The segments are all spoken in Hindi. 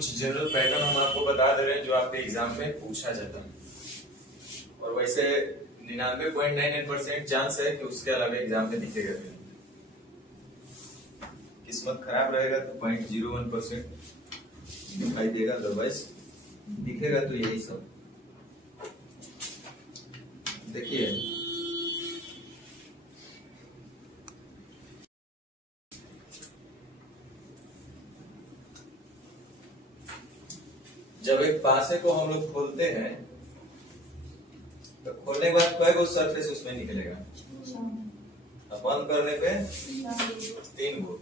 कुछ जनरल पैटर्न हम आपको बता दे रहे हैं जो आपके एग्जाम में पूछा जाता है, और वैसे 99.98% चांस है कि उसके अलावा एग्जाम में दिखेगा भी। किस्मत खराब रहेगा तो 0.01% दिखाई देगा, अदरवाइज दिखेगा तो यही सब। देखिए जब एक पासे को हम लोग खोलते हैं तो खोलने के बाद कई गो सरफेस उसमें निकलेगा, बंद करने पे 3 गो,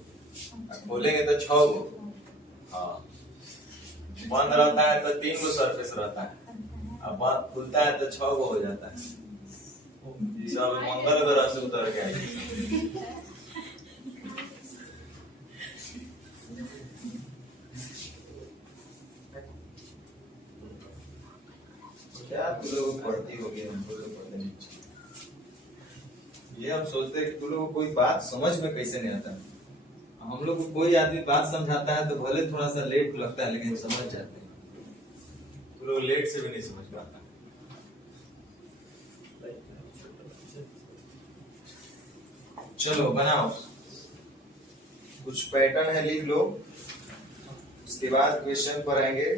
खोलेंगे तो 6 गो। हाँ, बंद रहता है तो 3 गो सरफेस रहता है, अब खुलता है तो 6 गो हो जाता है। सब मंगल ग्रह से उतर के आएगी। क्या तू लोग पढ़ती होगी, हमको तो पढ़ते नहीं। ये हम सोचते हैं कि तू लोग कोई बात समझ में कैसे नहीं आता। हम लोग को कोई आदमी बात समझाता है तो भले थोड़ा सा लेट लगता है, लेकिन समझ जाते हैं। तू लोग लेट से भी नहीं समझ पाता। चलो बनाओ, कुछ पैटर्न है लिख लो, उसके बाद क्वेश्चन पर आएंगे।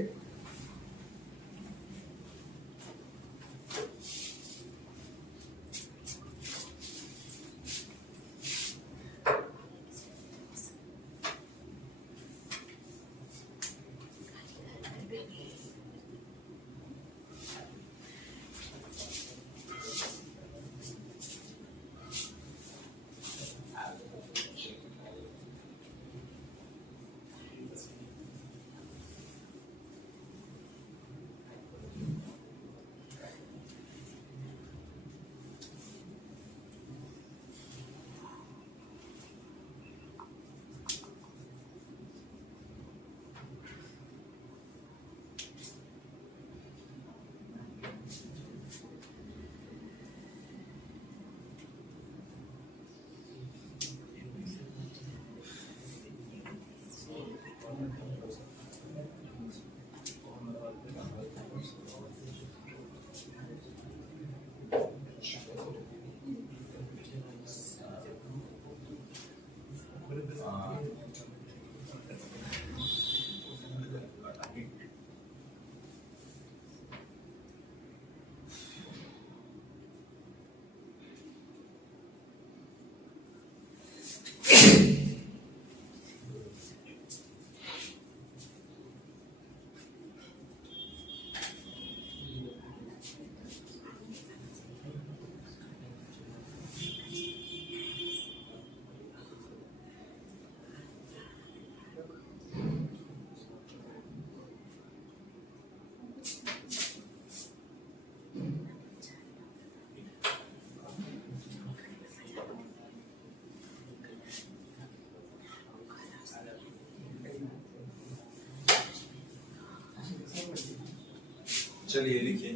चलिए लिखिए,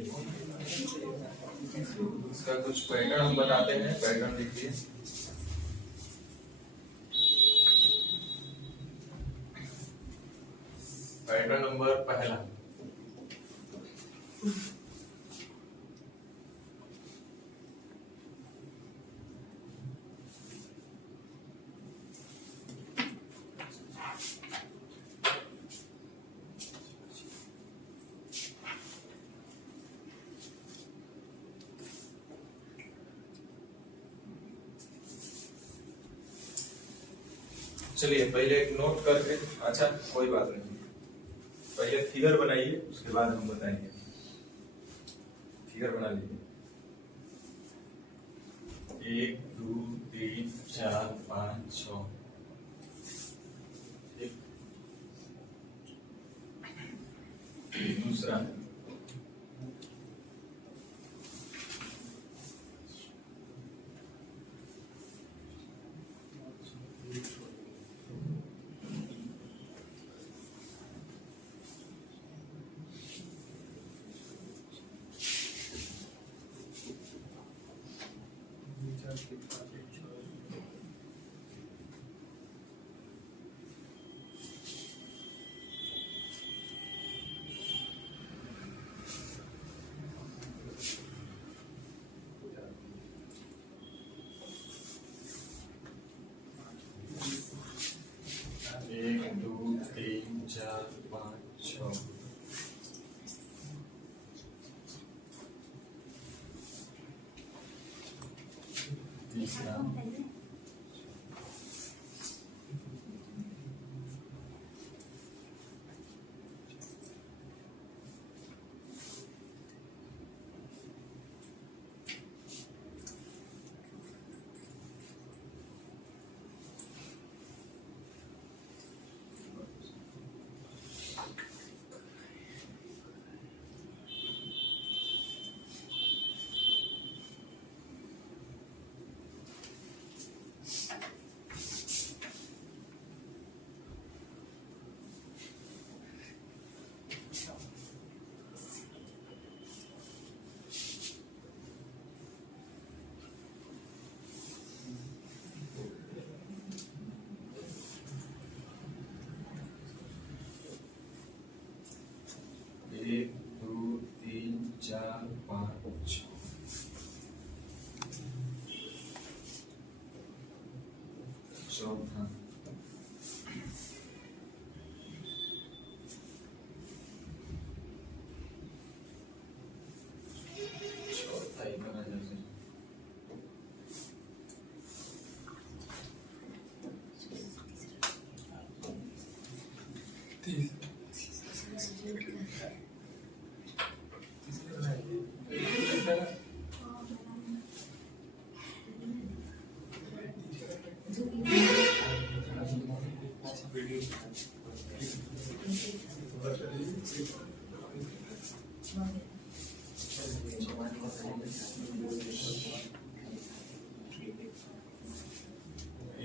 इसका कुछ पैटर्न हम बताते हैं। पैटर्न लिखिए। पैटर्न नंबर पहला, चलिए पहले एक नोट करके, अच्छा कोई बात नहीं, पहले फिगर बनाइए, उसके बाद हम बताएंगे। फिगर बना लीजिए। 1 2 3 4 5 6। दूसरा तीसरा, एक दो तीन चार पाँच, चौथा, चौथा ही बना जैसे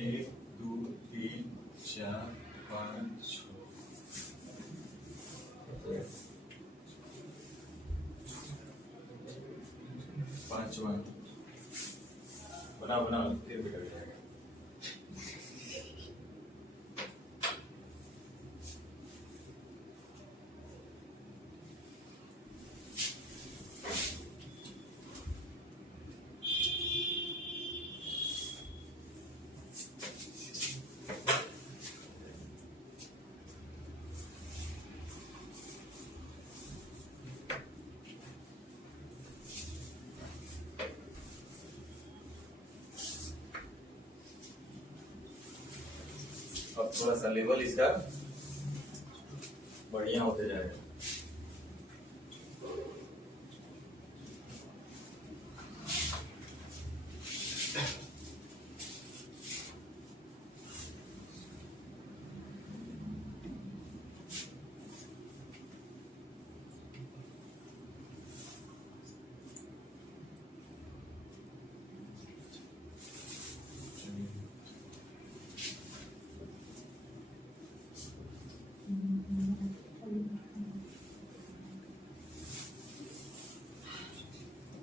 एक दो तीन चार पाँच छः, पांचवा बना बना फिर भी लग जाएगा। अब थोड़ा सा लेवल इसका बढ़िया होते जाएगा।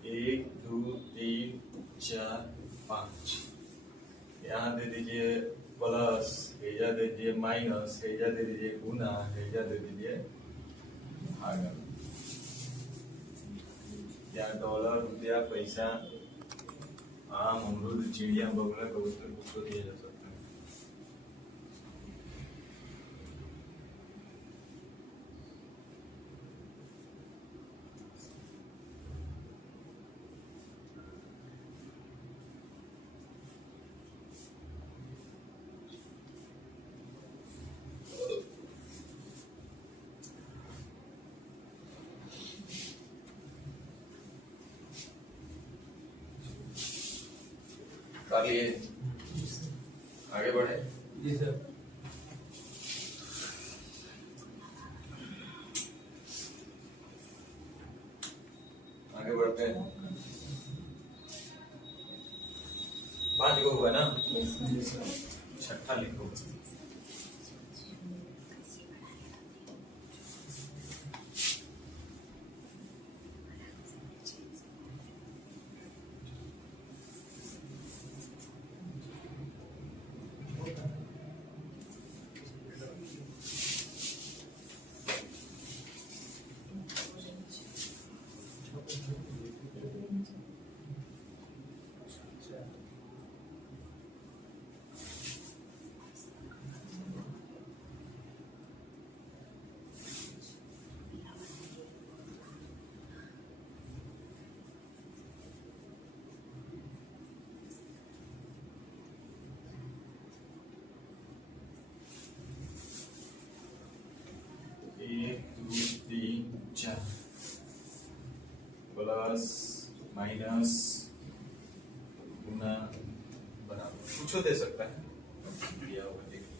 एक दो तीन चार पाँच, यहाँ दे दीजिए प्लस, हेजा दे दीजिए माइनस, हेजा दे दीजिए गुना, हेजा दे दीजिए भागा। या डॉलर, रुपया, पैसा, आम, अमरूद, चिड़िया, बगुला, कबूतर, कुछ दिया जा सकता है। कर लिए, आगे बढ़े। जी सर। आगे बढ़ते हैं। 5 को हुआ ना, छठा लिखो। कुछ दे सकता है दिया होगा देखिए।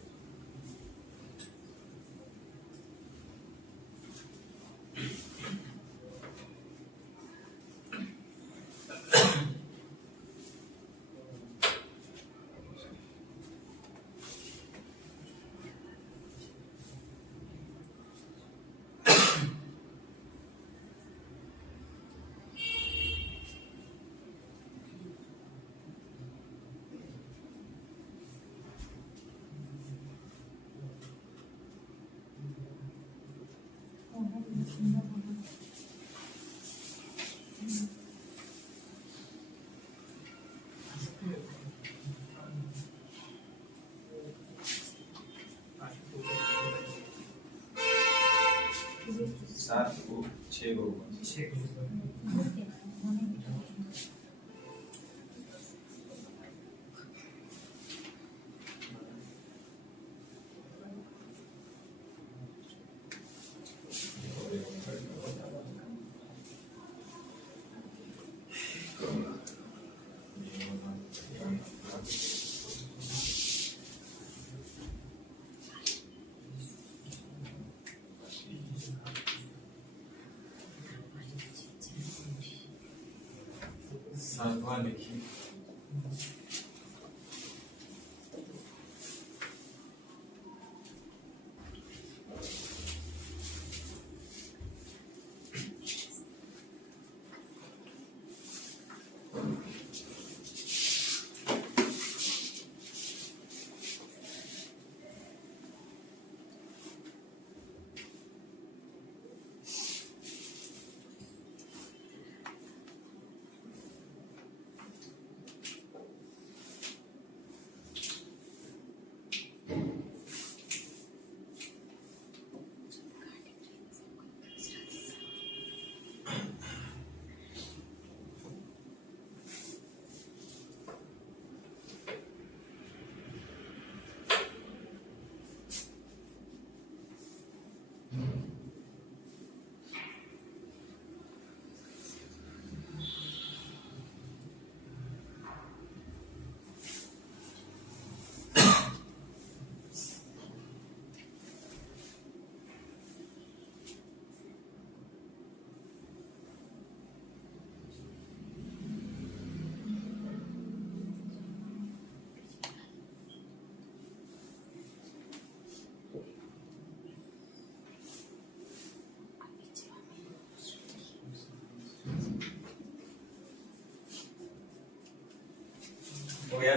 सात को 6 को 6 सातवां लिखिए। हो गया।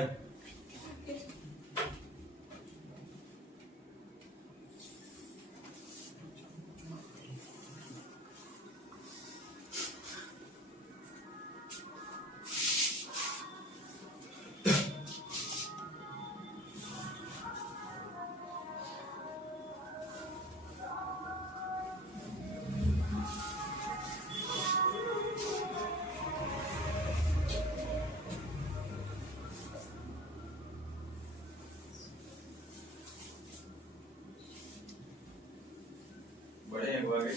बड़े हैं वो आगे।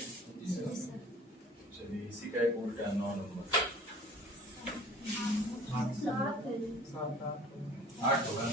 चलिए इसी का एक उल्टा 9 नंबर 8 होगा।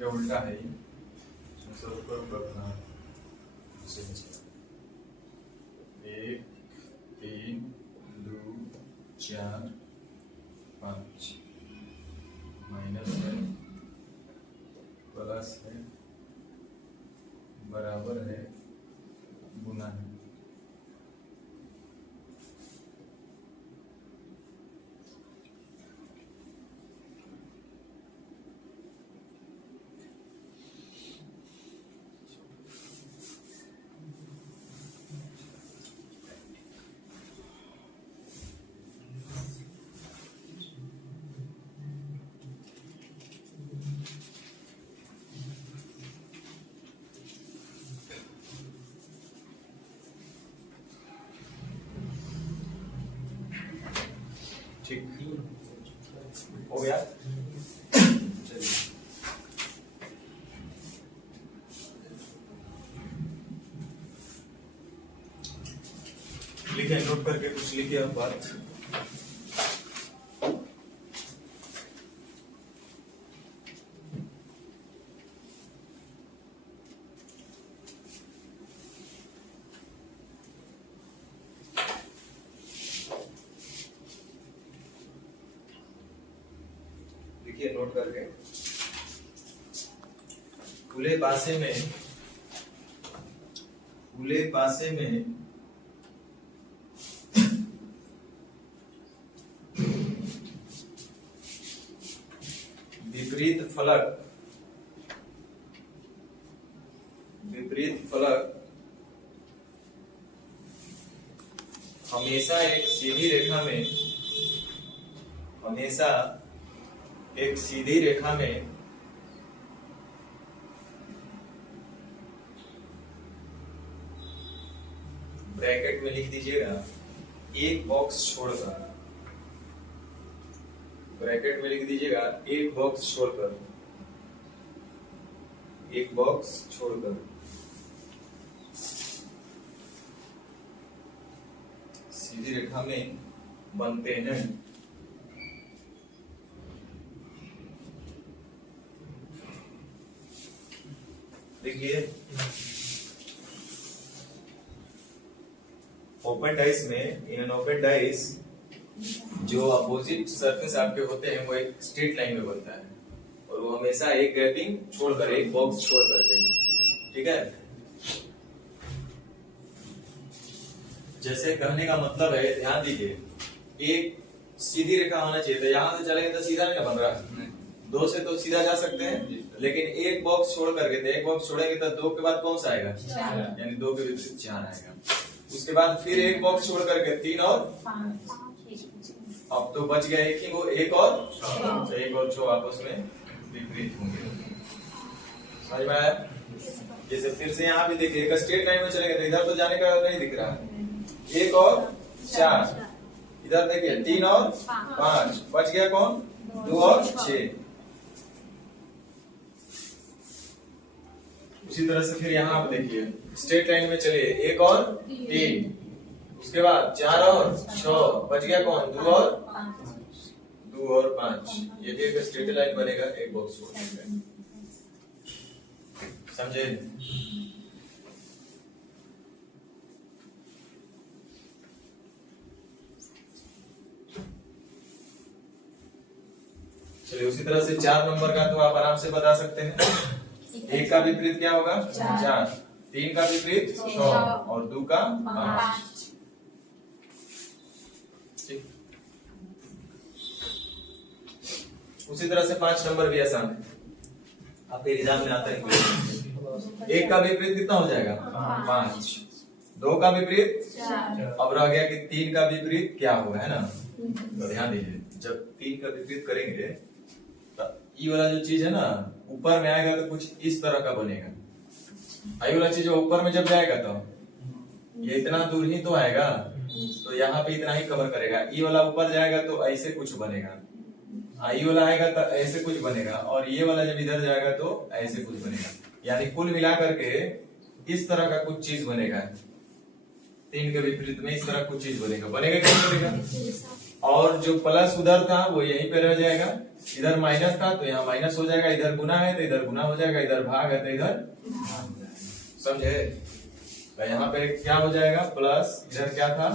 का उल्टा है ये ऊपर बढ़ना 1 3 2 4 5 माइनस है प्लस है बराबर है गुना है। ठीक हो गया। चलिए लिखे, नोट करके कुछ लिखिए आप बात। लिखिए नोट करके। फूले पासे में विपरीत फलक हमेशा एक सीधी रेखा में ब्रैकेट में लिख दीजिएगा एक बॉक्स छोड़कर, ब्रैकेट में लिख दीजिएगा एक बॉक्स छोड़कर सीधी रेखा में बनते हैं। देखिए ओपन डाइस में, इन एन ओपन डाइस जो अपोजिट सरफेस आपके होते हैं वो एक स्ट्रेट लाइन में बनता है और वो हमेशा एक गैपिंग छोड़कर, एक बॉक्स छोड़ करके, ठीक है। जैसे कहने का मतलब है, ध्यान दीजिए, एक सीधी रेखा होना चाहिए, तो यहां से चलेंगे तो सीधा नहीं ना बन रहा है, दो से तो सीधा जा सकते हैं, लेकिन एक बॉक्स छोड़ करके, तो एक बॉक्स छोड़ेंगे तो दो के बाद कौन सा आएगा, यानी दो के विपरीत 4 आएगा। उसके बाद फिर एक बॉक्स छोड़ करके 3 और 5, अब तो बच गया एक ही, वो एक और 6 आपस में विपरीत होंगे। समझ में आया? जैसे फिर से यहाँ भी देखिए, एक स्ट्रेट लाइन में चलेंगे तो इधर तो जाने का नहीं दिख रहा है, 1 और 4, इधर देखिए 3 और 5, बच गया कौन, 2 और 6। उसी तरह से फिर यहाँ आप देखिए स्ट्रेट लाइन में चलिए, 1 और 3, उसके बाद 4 और 6, बच गया कौन, 2 और 5। ये भी एक स्ट्रेट लाइन बनेगा, एक बॉक्स छोड़ देंगे। समझे? चलिए उसी तरह से 4 नंबर का तो आप आराम से बता सकते हैं। 1 का विपरीत क्या होगा, 4, 3 का विपरीत 6 और 2 का 5। उसी तरह से 5 नंबर भी आसान है, आपके एग्जाम में आता है। 1 का विपरीत कितना हो जाएगा, 5, 2 का विपरीत 4, अब रह गया कि 3 का विपरीत क्या होगा, है ना। तो ध्यान दीजिए, जब 3 का विपरीत करेंगे तो ये वाला जो चीज है ना ऊपर में आएगा तो कुछ इस तरह का बनेगा, आई वाला चीज ऊपर में जब जाएगा तो ये इतना दूर ही तो आएगा, तो यहाँ पे इतना ही कवर करेगा। ये वाला ऊपर जाएगा तो ऐसे कुछ बनेगा, ये वाला आएगा तो ऐसे कुछ बनेगा, और ये वाला जब इधर जाएगा तो ऐसे कुछ बनेगा, यानी कुल मिला करके इस तरह का कुछ चीज बनेगा। 3 के विपरीत में इस तरह कुछ चीज बनेगा, क्या बनेगा। और जो प्लस उधर था वो यहीं पे रह जाएगा, इधर माइनस था तो यहाँ माइनस हो जाएगा, इधर गुना है तो इधर गुना हो जाएगा, इधर भाग है तो इधर, समझे। तो यहाँ पे क्या हो जाएगा, प्लस, इधर क्या था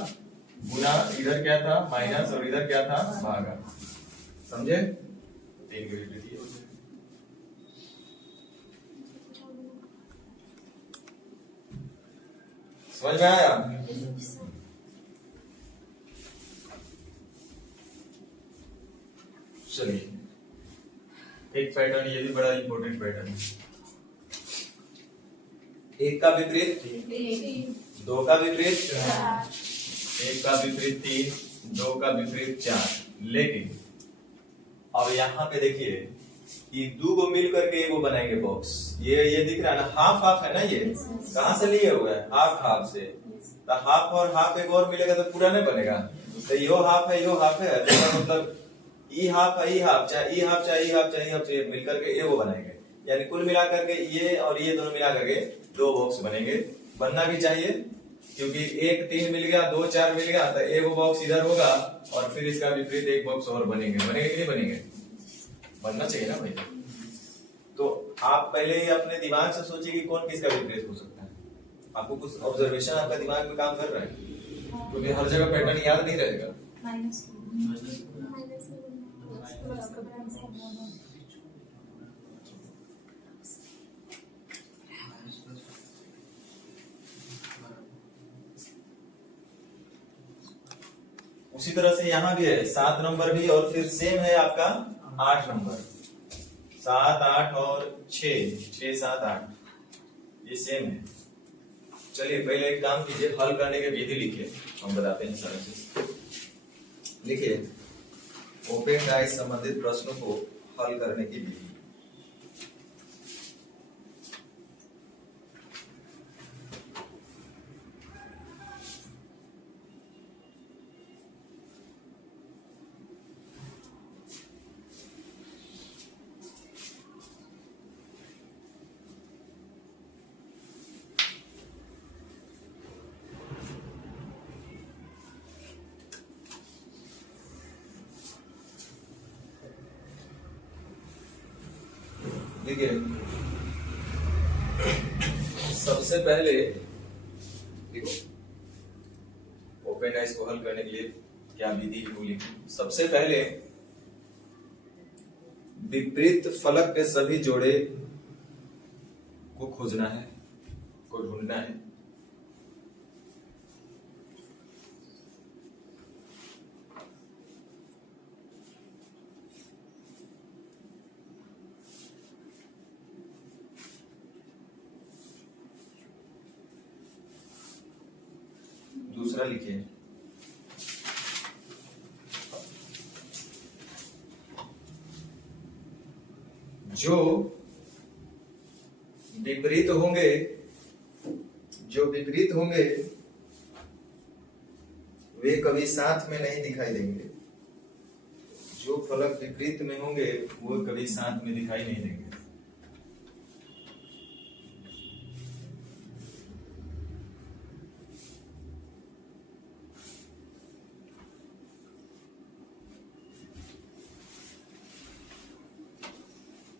गुना, इधर क्या था माइनस, और इधर क्या था भागा, समझे। 3 के विपरीत ये हो जाएगा। समझ में आया? चलिए एक पैटर्न, ये भी बड़ा इंपॉर्टेंट पैटर्न है। 1 का विपरीत 2 का विपरीत 1 का विपरीत 3, 2 का विपरीत 4। लेकिन अब यहाँ पे देखिए कि 2 को मिल करके वो बनाएंगे बॉक्स। ये दिख रहा है ना, हाफ हाफ है ना, ये कहाँ से लिए हुआ है, हाफ हाफ से। तो हाफ और हाफ एक और मिलेगा तो पूरा नहीं बनेगा, तो यो हाफ है मतलब ई हाफ है, ई हाफ चाहे ई हाफ चाहे ई हाफ चाहे ई हाफ चाहे मिलकर के ये वो बनाएंगे, यानी कुल मिला करके ये और ये दोनों मिला करके 2 बॉक्स बनेंगे। बनना भी चाहिए क्योंकि 1 3 मिल गया, 2 4 मिल गया, तो एक बॉक्स इधर होगा और फिर इसका विपरीत एक बॉक्स और बनेंगे कि नहीं बनेंगे? बनना चाहिए ना भाई। तो आप पहले ही अपने दिमाग से सोचिए कि कौन किसका विपरीत हो सकता है। आपको कुछ ऑब्जर्वेशन आपका दिमाग में काम कर रहा है, क्योंकि हर जगह पैटर्न याद नहीं रहेगा। उसी तरह से यहाँ भी है 7 नंबर भी, और फिर सेम है आपका 8 नंबर, 7 8 और 6 6 7 8 ये सेम है। चलिए पहले एक काम कीजिए, हल करने की विधि लिखिए, हम बताते हैं सारा चीज। लिखिए ओपन डाइस संबंधित प्रश्नों को हल करने की विधि। देखिए सबसे पहले देखो ओपन डाइस को हल करने के लिए क्या विधि है वो लिखिए। सबसे पहले विपरीत फलक के सभी जोड़े को खोजना है, को ढूंढना है। दूसरा लिखिए जो विपरीत होंगे वे कभी साथ में नहीं दिखाई देंगे। जो फलक विपरीत में होंगे वो कभी साथ में दिखाई नहीं देंगे।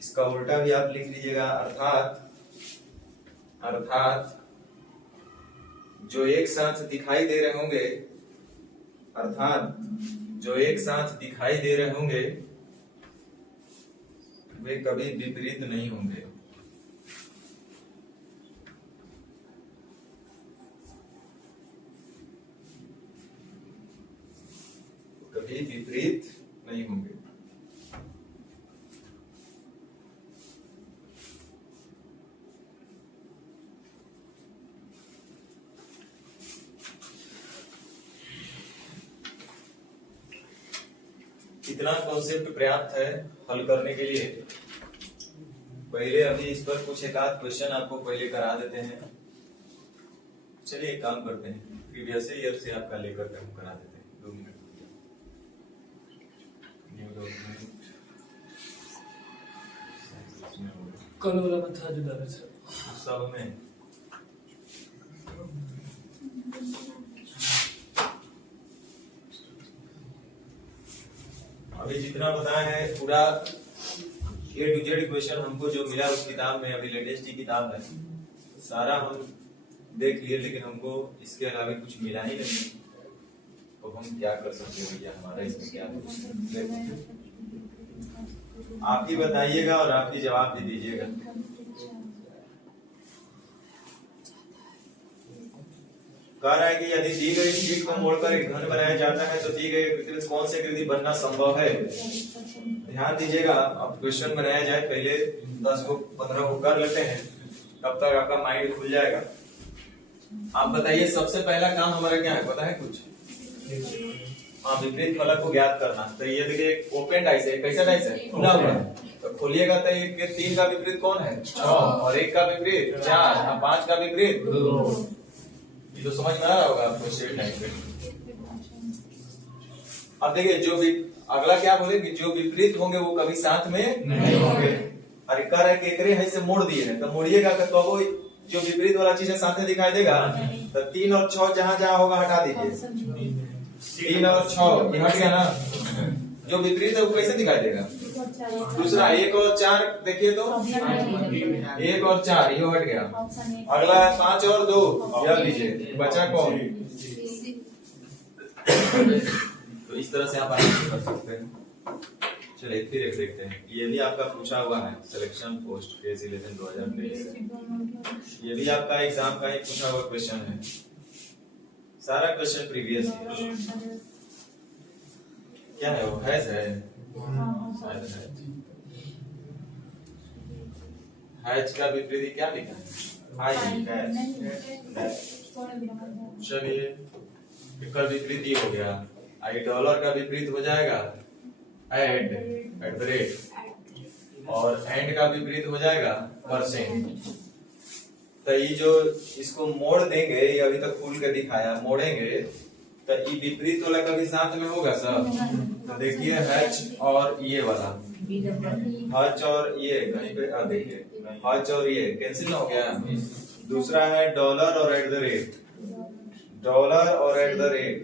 इसका उल्टा भी आप लिख लीजिएगा, अर्थात जो एक साथ दिखाई दे रहे होंगे वे कभी विपरीत नहीं होंगे। कभी विपरीत नहीं होंगे। इतना कॉन्सेप्ट पर्याप्त है हल करने के लिए। पहले अभी इस पर कुछ एक आध क्वेश्चन आपको पहले करा देते हैं। चलिए एक काम करते हैं, प्रीवियस ईयर से आपका लेकर के हम करा देते हैं। 2 मिनट न्यू डॉक्यूमेंट कल वाला में था जो डाला सब में अभी जितना बताया है पूरा A to Z क्वेश्चन हमको जो मिला उस किताब में, अभी लेटेस्ट ही किताब है, सारा हम देख लिए, लेकिन हमको इसके अलावा कुछ मिला ही नहीं। तो हम क्या कर सकते हैं भैया, हमारा इसमें क्या है? आप ही बताइएगा और आप ही जवाब भी दीजिएगा। कह रहा है कि यदि दी गई शीट को मोड़कर एक घन बनाया जाता है तो दी गई आकृति कौन सी आकृति बनना संभव है? ध्यान दीजिएगा, अब क्वेश्चन बनाया जाए, पहले 10 को 15 को कर लेते हैं, तब तक आपका माइंड खुल जाएगा। आप बताइए सबसे पहला काम हमारा क्या है, पता है कुछ? हाँ, विपरीत फलक को ज्ञात करना। तो ये देखिए ओपन डाइस है, कैसा डाइस है? खुला हुआ। तो खोलिएगा तो एक 3 का विपरीत कौन है? 6, और 1 का विपरीत 4, 5 का विपरीत 2। ये तो समझ में आ रहा होगा आपको स्ट्रेट लाइन पे। अब देखिए अगला क्या बोले कि जो विपरीत होंगे वो कभी साथ में नहीं होंगे। अरे कह रहे कि एकरे है से मोड़ दिए हैं तो मोड़िएगा तो वो जो विपरीत वाला चीज है साथ में दिखाई देगा। तो 3 और 6 जहां जहां होगा हटा दीजिए। 3 और 6 ये हट गया ना, जो विपरीत है वो कैसे दिखाई देगा। दूसरा 1 और 4 देखिए तो 1 और 4 ये हट गया। अगला है 5 और 2 यह लीजिए, बचा कौन। तो इस तरह से आप आराम से कर सकते हैं। चलिए फिर एक देखते हैं, ये भी आपका पूछा हुआ है सिलेक्शन पोस्ट फेज 11 2023। ये भी आपका एग्जाम का ही पूछा हुआ क्वेश्चन है, सारा क्वेश्चन प्रीवियस है। क्या है वो, हैज है शायद है। हैज का विपरीत क्या लिखा है, हाई हैज। चलिए इसका विपरीत ये हो गया, आई डॉलर का विपरीत हो जाएगा एट द रेट, और एंड का विपरीत हो जाएगा परसेंट। तो ये जो इसको मोड़ देंगे, ये अभी तक खुल के दिखाया, मोड़ेंगे तो ये विपरीत वाला कभी साथ में होगा सर। तो देखिए हच और ये वाला, हच और ये कहीं पे देखिए हच और ये कैंसिल हो गया। दूसरा है डॉलर और एट द रेट, डॉलर और एट द रेट,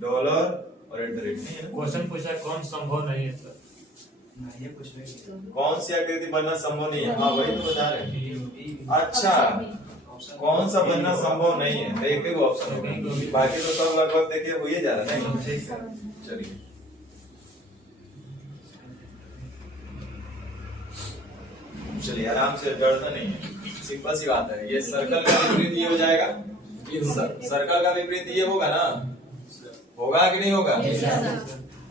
डॉलर और एट द रेट नहीं है। क्वेश्चन पूछा कौन संभव नहीं है सर, ये पूछ रहे हैं कौन सी आकृति बनना संभव नहीं है। हाँ वही तो बता रहे हैं। अच्छा कौन सा बनना संभव नहीं है, एक ही ऑप्शन होगा, बाकी तो सब लगभग देखिए हो ही जा रहा है नहीं। चलिए चलिए आराम से, डरना नहीं है, सिंपल सी बात है। ये सर्कल का विपरीत ये हो जाएगा, सर्कल का विपरीत ये होगा ना, होगा कि नहीं होगा।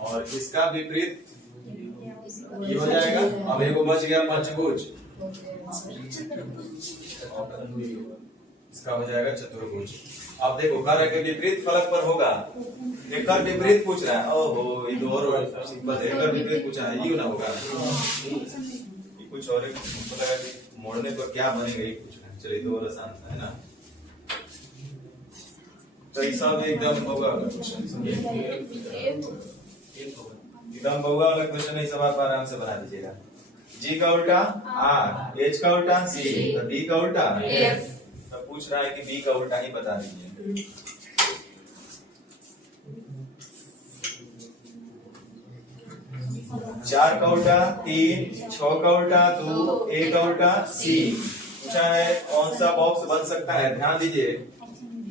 और इसका विपरीत ये हो जाएगा। अब एक बच गया पंचभुज, इसका हो जाएगा चतुर्भुज। अब देखो कार्य के विपरीत फलक पर होगा, एक विपरीत पूछ रहा है। ओहो ये तो और सिंपल है, एक विपरीत पूछा है, ये ना होगा कुछ और लगा कि मोड़ने पर क्या बनेगा ये पूछ रहा है। चलिए तो और आसान है ना, तो ये सब एकदम होगा क्वेश्चन, एकदम बहुआ वाला क्वेश्चन है, सब आप आराम से बना दीजिएगा। जी का उल्टा आर, एच का उल्टा सी, तो बी का उल्टा एफ। तो पूछ रहा है कि बी का उल्टा ही बता दीजिए। 4 का उल्टा 3, 6 का उल्टा 2, ए का उल्टा सी। पूछा है कौन सा बॉक्स बन सकता है, ध्यान दीजिए।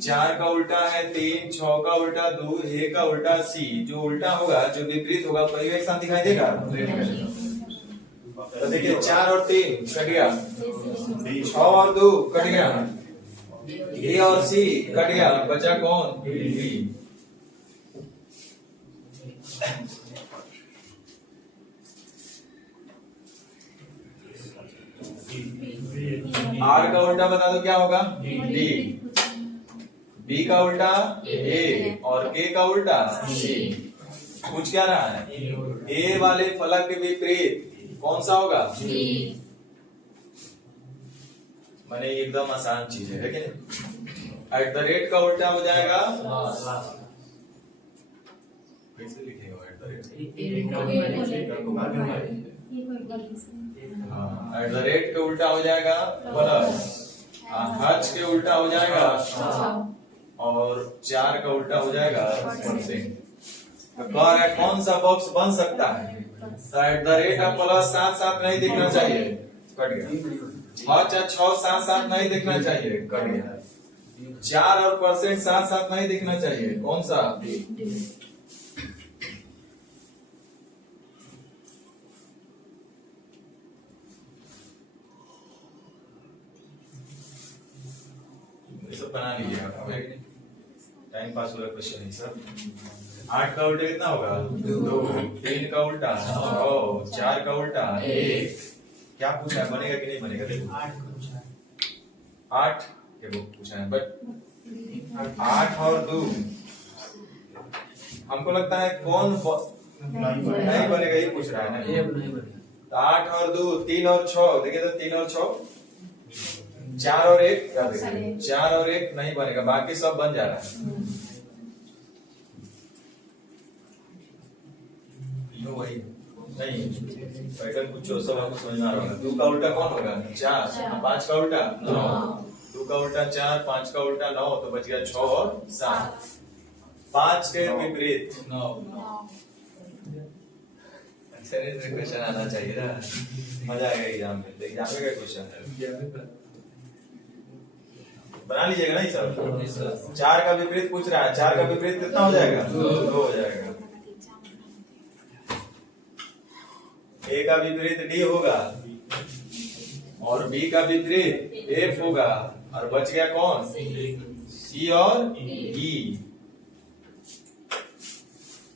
4 का उल्टा है 3, 6 का उल्टा 2, ए का उल्टा सी। जो उल्टा होगा, जो विपरीत होगा, कई एक साथ दिखाई देगा। तो देखिए 4 और 3 कट गया, 6 और 2 कट गया, ए और सी कट गया, बचा कौन, बी। आर का उल्टा बता दो क्या होगा, डी। बी का उल्टा ए, और के का उल्टा सी। पूछ क्या रहा है, ए वाले फलक के विपरीत कौन सा होगा, माने एकदम आसान चीज है कि नहीं। एट द रेट का उल्टा हो जाएगा, कैसे लिखेगा at the rate, at the rate के उल्टा हो जाएगा प्लस, हज के उल्टा हो जाएगा, और 4 का उल्टा हो जाएगा परसेंट। तो कह रहा है कौन सा बॉक्स बन सकता है। तो at the rate of plus साथ साथ नहीं दिखना चाहिए, कट गया। हज 6 साथ साथ नहीं दिखना चाहिए, कट गया। 4 और परसेंट साथ साथ नहीं दिखना चाहिए, कौन सा, सब बना लीजिए आप, टाइम पास वाला क्वेश्चन है सर। 8 का उल्टा कितना होगा, 2, 3 का उल्टा 6, 4 का उल्टा 1। क्या पूछा है, बनेगा कि नहीं बनेगा, देखो 8 के वो पूछा है, बट 8 और 2 हमको लगता है कौन नहीं बनेगा, ये पूछ रहा है ना। 8 और 2, 3 और 6 देखिए, तो 3 और 6, 4 और 1 क्या देखेंगे, 4 और 1 नहीं बनेगा, बाकी सब बन जा रहा है। नहीं पैटर्न कुछ हो सब आपको समझ में आ रहा होगा। 2 का उल्टा कौन होगा 4, 5 का उल्टा 9, 2 का उल्टा 4, 5 का उल्टा 9, तो बच गया 6 और 7। 5 के विपरीत 9। अच्छा ये क्वेश्चन आना चाहिए ना, मजा आएगा एग्जाम में। एग्जाम में क्या क्वेश्चन है बना लीजिएगा ना ये सब। 4 का विपरीत पूछ रहा है, 4 का विपरीत कितना हो जाएगा 2 हो जाएगा। A का विपरीत D होगा और B का विपरीत F होगा, और बच गया कौन C और E।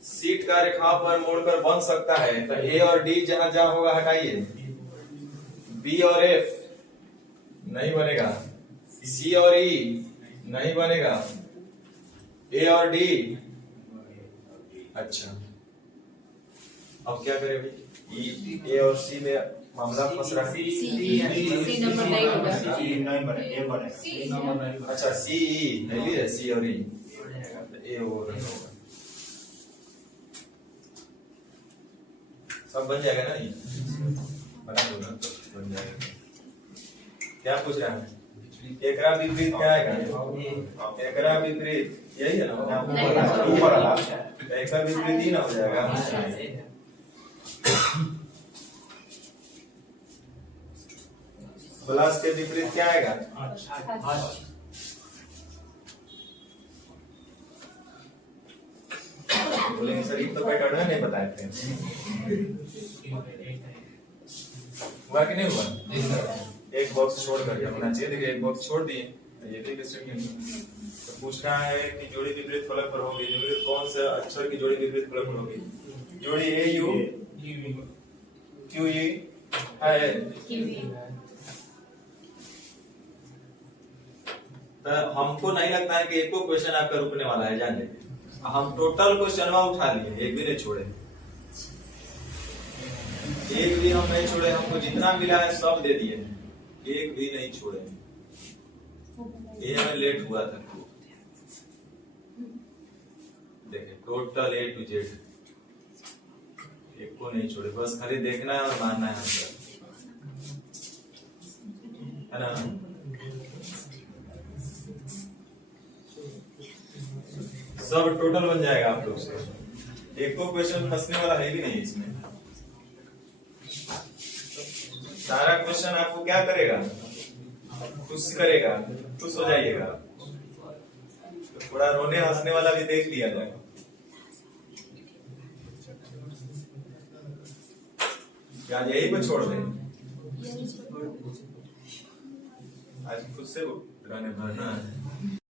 सीट का रेखा पर मोड़कर बन सकता है, तो A और D जहां जहां होगा हटाइए। B और F नहीं बनेगा, C और E नहीं बनेगा, A और D। अच्छा अब क्या करें भाई, ए और सी में मामला फंस रहा है। सी नंबर नहीं होगा। नहीं बने, ए बने। अच्छा सी ई नहीं है, सी और ई ए और होगा, सब बन जाएगा ना, ये बना दो ना तो बन जाएगा। क्या पूछ रहा है, एकरा विपरीत क्या आएगा, एकरा विपरीत यही है ना, ऊपर वाला एकरा विपरीत ही ना हो जाएगा। प्लस के विपरीत क्या आएगा, बोलेंगे सर ये तो पैटर्न है नहीं बताए थे, हुआ कि नहीं हुआ। एक बॉक्स छोड़ कर होना चाहिए, देखिए एक बॉक्स छोड़ दिए, ये भी तो पूछ रहा है कि जोड़ी विपरीत फलक पर होगी, विपरीत कौन सा अक्षर की जोड़ी विपरीत फलक पर होगी, जोड़ी ए यू क्यू ई है। तो हमको नहीं लगता है कि एक को क्वेश्चन आपका रुकने वाला है, जान लीजिए। हम टोटल क्वेश्चन उठा लिए, एक भी नहीं छोड़े, एक भी हम नहीं छोड़े, हमको जितना मिला है सब दे दिए, एक भी नहीं छोड़े। ये हमें लेट हुआ था, देखिए टोटल ए टू जेड एक को नहीं छोड़े, बस खाली देखना है और मानना है ना। सब टोटल बन जाएगा आप लोग से, एक को क्वेश्चन फंसने वाला है भी नहीं इसमें। सारा क्वेश्चन आपको क्या करेगा, खुश करेगा, खुश हो जाइएगा। तो थोड़ा रोने हंसने वाला भी देख लिया जाए। क्या यही पे छोड़ दें, आज खुद से रहने भरना है।